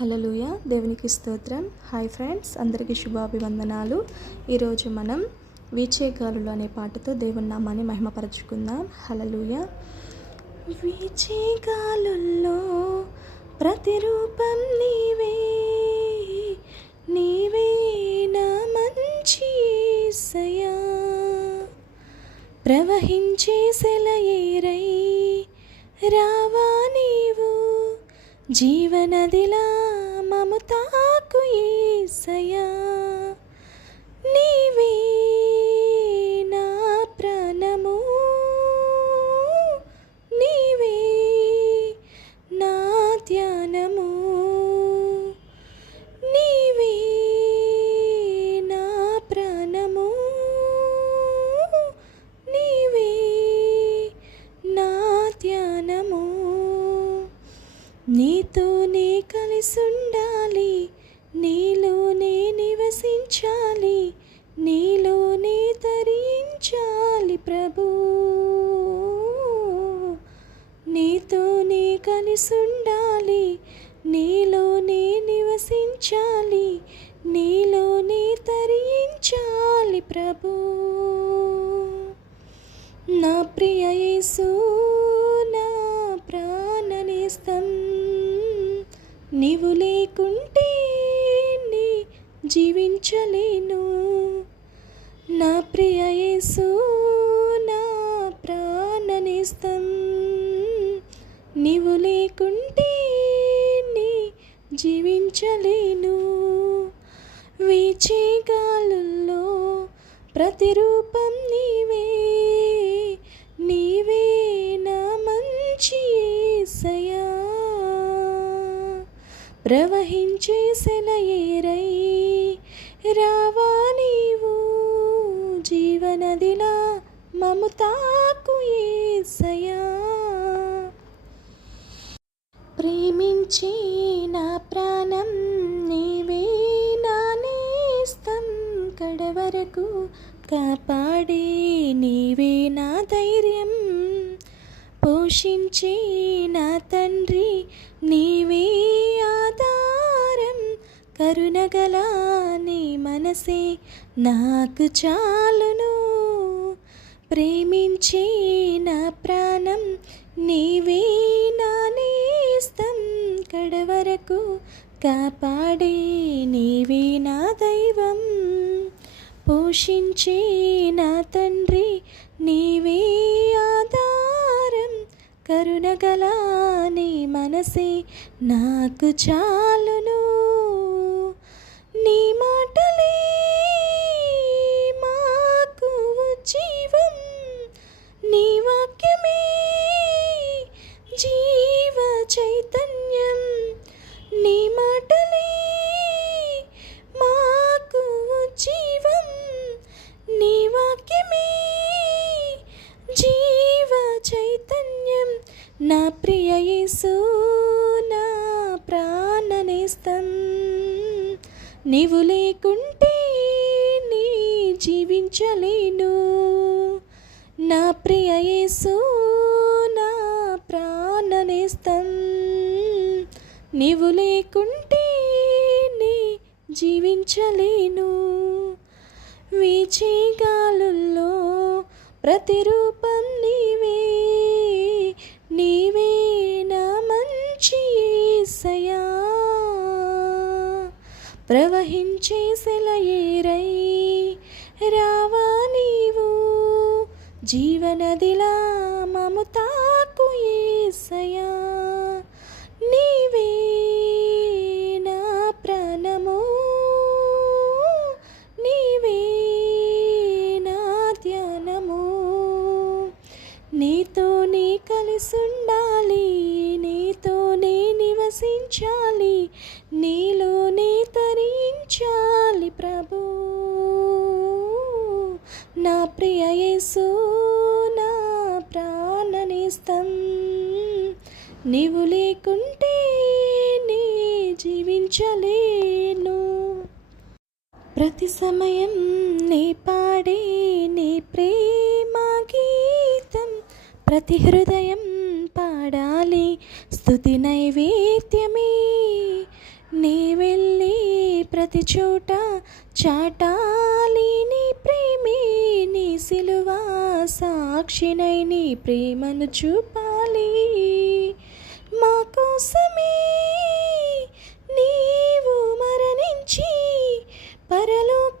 హలలుయ దేవునికి స్తోత్రం. Hi friends అందరికీ శుభాభివందనాలు. ఈరోజు మనం వీచేగాలులు అనే పాటతో దేవుని నామాన్ని మహిమపరచుకుందాం. హలలుయ వీచేగాలుల్లో ప్రతిరూపం నీవే. నీవే నా మంచి సయా. ప్రవహించే సెలయేరై రావా జీవనదిలా మమతాకు ఏసయా నీతోనే కలిసుండాలి నీలోనే నివసించాలి నీలోనే తరించాలి ప్రభు. నీతోనే కలిసుండాలి నీలోనే నివసించాలి నీలోనే తరించాలి ప్రభు. నా ప్రియ లేకుంటే నీ జీవించలేను. నా ప్రియ యేసు నా ప్రాణనిస్తం. నీవు లేకుంటే నీ జీవించలేను. వీచే గాలుల్లో ప్రతిరూపం నీవే. ప్రవహించే సెలయేరై రావా నీవు జీవనదిలా మమతాకు ఏసయా ప్రేమించి నా ప్రాణం నీవే నా నేస్తం కడవరకు కాపాడే నీవే నా ధైర్యం. పోషించే నా తండ్రి నీవే కరుణగల నీ మనసే నాకు చాలును. ప్రేమించే నా ప్రాణం నీవే నా నేస్తం. కడవరకు కాపాడే నీవే నా దైవం. పోషించే నా తండ్రి నీవే ఆధారం. కరుణగల నీ మనసే నాకు చాలును. చైతన్యం. నీ మాటలే మాకు జీవం. నీ వాక్యమే జీవ చైతన్యం. నా ప్రియ యేసు నా ప్రాణనేస్తం. నీవు లేకుంటే నీ జీవించలేను. నా ప్రియ యేసు నీవు లేకుంటే జీవించలేను. వీచే గాలుల్లో ప్రతిరూపం నీవే. నీవే నా మంచి సయా ప్రవహించే సెలయేరై రావా నీవు. జీవనదిలా మమతాకు ఏసయా నీ నీవు లేకుంటే నీ జీవించలేను. ప్రతి సమయం నీ పాడే నీ ప్రేమ గీతం ప్రతి హృదయం పాడాలి. స్థుతి నైవేద్యమే. ప్రతి చోట చాటాలి. నీ ప్రేమే నీ సిలువ సాక్షినై నీ ప్రేమను చూపాలి పరలోక